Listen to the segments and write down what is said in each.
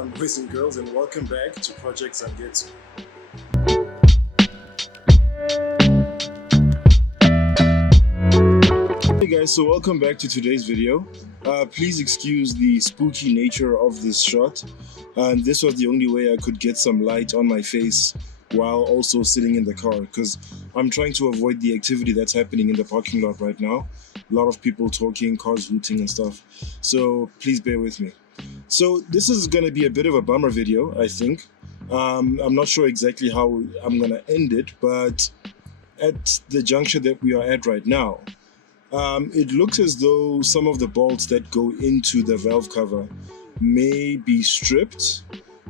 on, boys and girls, and welcome back to Project Zangetsu. Hey guys, so welcome back to today's video. Please excuse the spooky nature of this shot. This was the only way I could get some light on my face while also sitting in the car, because I'm trying to avoid the activity that's happening in the parking lot right now. A lot of people talking, cars hooting and stuff. So please bear with me. So this is going to be a bit of a bummer video, I think. I'm not sure exactly how I'm going to end it, but at the juncture that we are at right now, it looks as though some of the bolts that go into the valve cover may be stripped,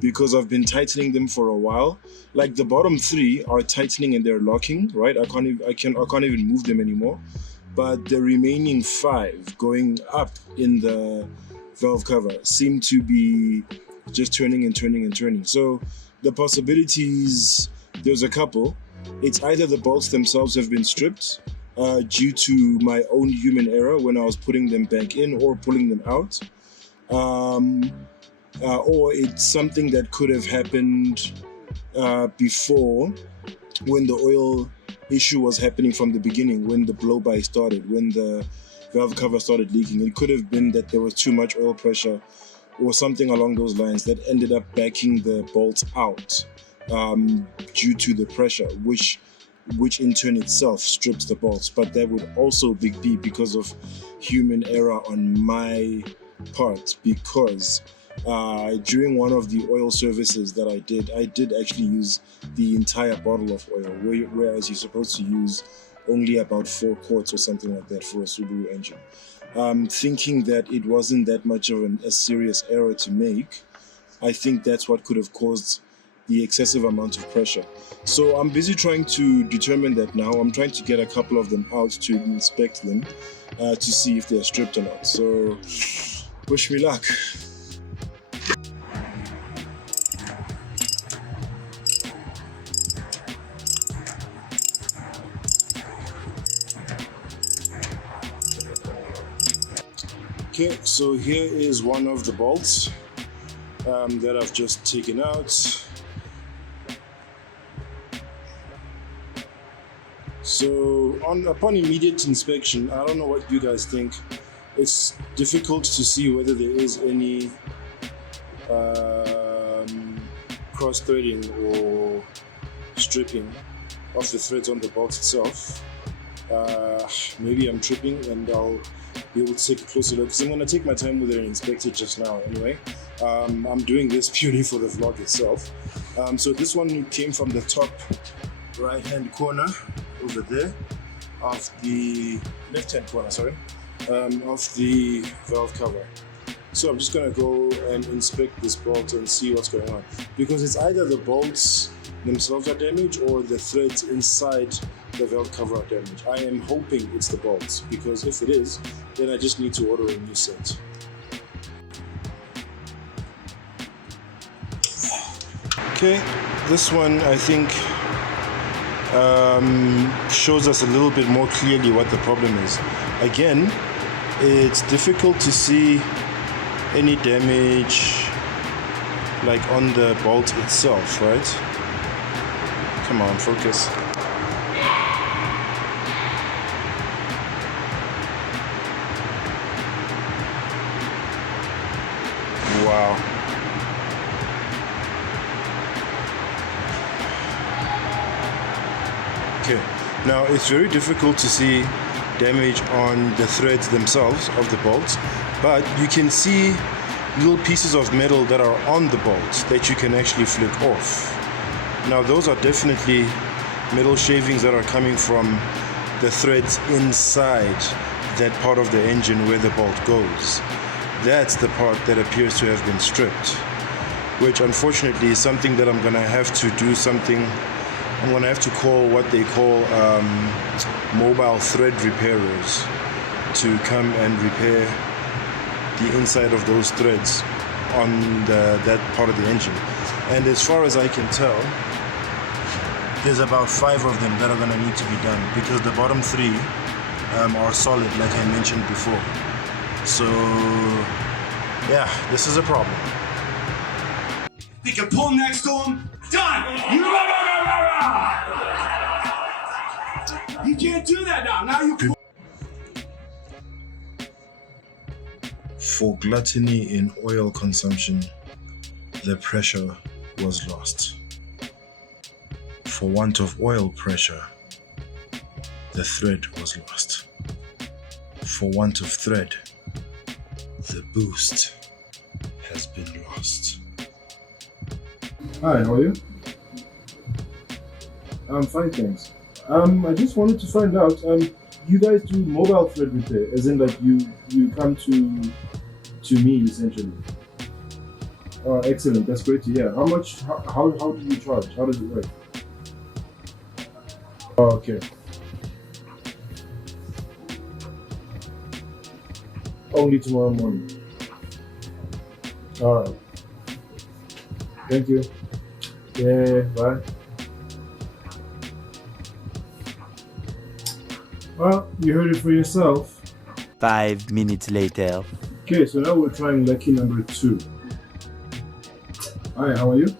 because I've been tightening them for a while. Like the bottom three are tightening and they're locking, right? I can't even move them anymore. But the remaining 5 going up in the valve cover seem to be just turning and turning and turning. So the possibilities, there's a couple. It's either the bolts themselves have been stripped due to my own human error when I was putting them back in or pulling them out, or it's something that could have happened before, when the oil issue was happening from the beginning, when the blow-by started, when the valve cover started leaking. It could have been that there was too much oil pressure or something along those lines that ended up backing the bolts out due to the pressure, which in turn itself strips the bolts. But that would also be because of human error on my part, because during one of the oil services that I did actually use the entire bottle of oil, whereas you're supposed to use only about 4 quarts or something like that for a Subaru engine. Thinking that it wasn't that much of a serious error to make, I think that's what could have caused the excessive amount of pressure. So I'm busy trying to determine that now. I'm trying to get a couple of them out to inspect them to see if they're stripped or not. So wish me luck. Okay, so here is one of the bolts that I've just taken out. So upon immediate inspection, I don't know what you guys think. It's difficult to see whether there is any cross-threading or stripping of the threads on the bolt itself. Maybe I'm tripping, and I'll be able to take a closer look, because I'm going to take my time with it and inspect it just now anyway. I'm doing this purely for the vlog itself. So this one came from the top right hand corner over there of the left hand corner, of the valve cover. So I'm just going to go and inspect this bolt and see what's going on, because it's either the bolts themselves are damaged or the threads inside the valve cover are damaged. I am hoping it's the bolts, because if it is, then I just need to order a new set. Okay, this one I think shows us a little bit more clearly what the problem is. Again, it's difficult to see any damage like on the bolt itself, right? Come on, focus. Wow. Okay, now it's very difficult to see damage on the threads themselves of the bolts, but you can see little pieces of metal that are on the bolts that you can actually flick off. Now those are definitely metal shavings that are coming from the threads inside that part of the engine where the bolt goes. That's the part that appears to have been stripped, which unfortunately is something that I'm going to have to do something. I'm going to have to call what they call mobile thread repairers to come and repair the inside of those threads on that part of the engine. And as far as I can tell, there's about 5 of them that are going to need to be done, because the bottom 3 are solid, like I mentioned before. So yeah, this is a problem. You can pull next to him. Done. You can't do that now. Now you pull. For gluttony in oil consumption, the pressure was lost. For want of oil pressure, the thread was lost. For want of thread, the boost has been lost. Hi, how are you? I'm fine, thanks. I just wanted to find out, you guys do mobile thread repair, as in like you come to me essentially. Oh, excellent, that's great to hear. How much, how do you charge? How does it work? Oh, okay. Only tomorrow morning. Alright. Thank you. Yeah, bye. Well, you heard it for yourself. 5 minutes later. Okay, so now we're trying lucky number 2. Hi, how are you?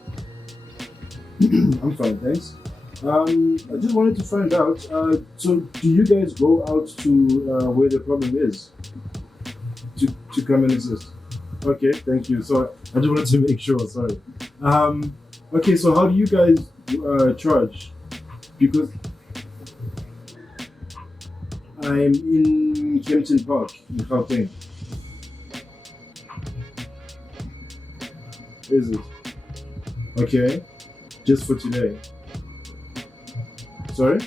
I'm fine, thanks. I just wanted to find out, so do you guys go out to where the problem is to come and assist? Okay, thank you. So I just wanted to make sure, sorry. Okay, so how do you guys charge? Because I'm in Kempton Park in Gauteng. Is it? Okay, just for today. Sorry?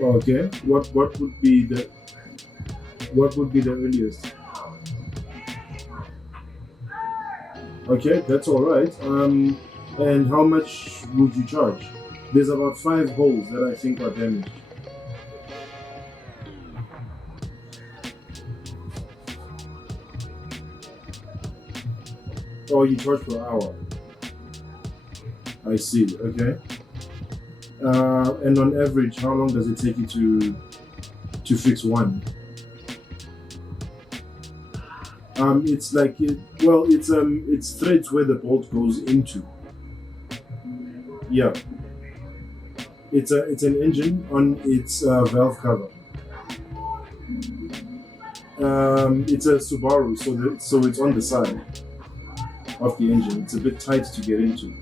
Okay, what would be the earliest? Okay, that's all right. And how much would you charge? There's about 5 holes that I think are damaged. Oh, you charge per hour. I see, okay. And on average, how long does it take you to fix one? It's like it's threads where the bolt goes into. Yeah. It's an engine on its valve cover. It's a Subaru, so it's on the side of the engine. It's a bit tight to get into.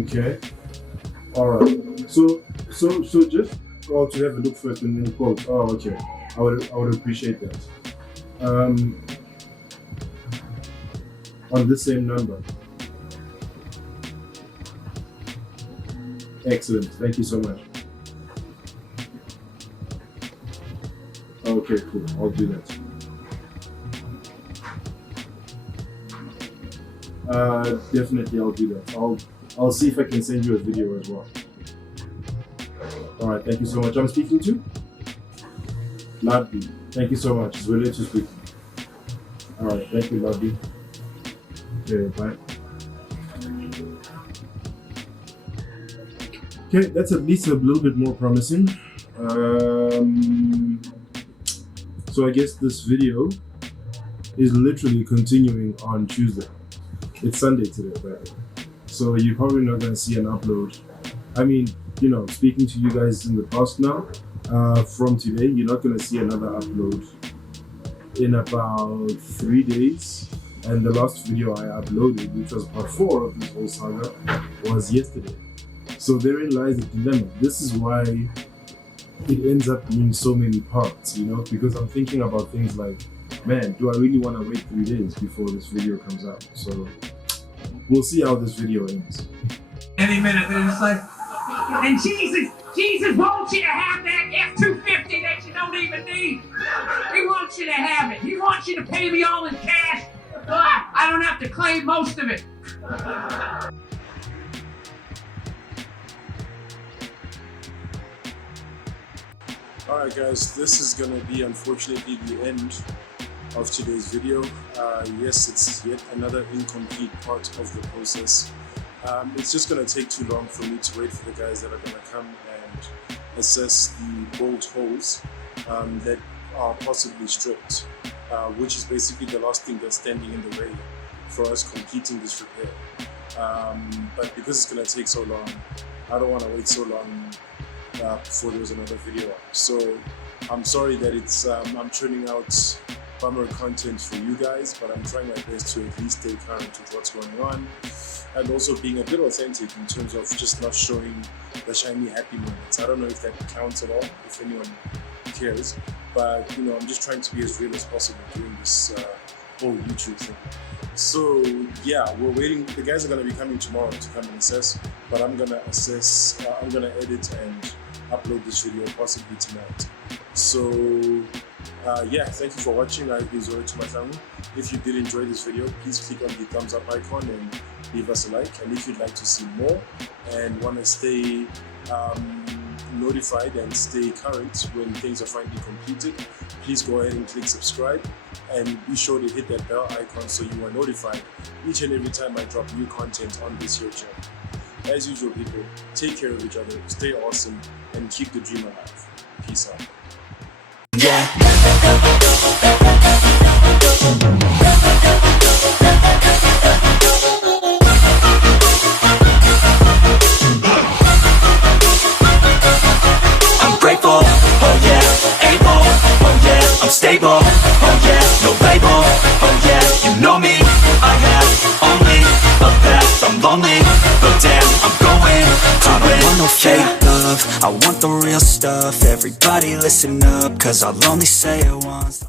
Okay. All right. So just to have a look first and then quote. Oh, okay. I would appreciate that. On the same number. Excellent. Thank you so much. Okay, cool. I'll do that. Definitely, I'll do that. I'll see if I can send you a video as well. All right. Thank you so much. I'm speaking to Ladby. Thank you so much. It's related to speak. All right. Thank you, Ladby. Okay. Bye. Okay, that's at least a little bit more promising. So I guess this video is literally continuing on Tuesday. It's Sunday today, right? So you're probably not going to see an upload. I mean, speaking to you guys in the past now, from today, you're not going to see another upload in about 3 days. And the last video I uploaded, which was part 4 of this whole saga, was yesterday. So therein lies the dilemma. This is why it ends up being so many parts, because I'm thinking about things like, man, do I really want to wait 3 days before this video comes out? So we'll see how this video ends. Any minute, and it's like, and Jesus wants you to have that F-250 that you don't even need. He wants you to have it. He wants you to pay me all in cash. I don't have to claim most of it. Alright guys, this is going to be unfortunately the end of today's video. Yes, it's yet another incomplete part of the process. It's just going to take too long for me to wait for the guys that are going to come and assess the bolt holes that are possibly stripped, which is basically the last thing that's standing in the way for us completing this repair. But because it's going to take so long, I don't want to wait so long before there's another video up. So I'm sorry that it's I'm churning out bummer content for you guys, but I'm trying my best to at least stay current with what's going on, and also being a bit authentic in terms of just not showing the shiny happy moments. I don't know if that counts at all, if anyone cares, but you know, I'm just trying to be as real as possible doing this whole YouTube thing. So yeah, we're waiting. The guys are going to be coming tomorrow to come and assess, but I'm going to assess, I'm going to edit and upload this video possibly tonight. So yeah, thank you for watching. I hope you enjoyed it to my family. If you did enjoy this video, please click on the thumbs up icon and leave us a like. And if you'd like to see more and want to stay notified and stay current when things are finally completed, please go ahead and click subscribe and be sure to hit that bell icon so you are notified each and every time I drop new content on this here channel. As usual, people, take care of each other, stay awesome, and keep the dream alive. Peace out. I'm grateful, oh yeah, able, oh yeah, I'm stable, oh yeah, no label, oh yeah, you know me, I have only a path, I'm lonely, but damn, I'm going to I don't want no fake love, I want the real stuff, everybody listen up, cause I'll only say it once.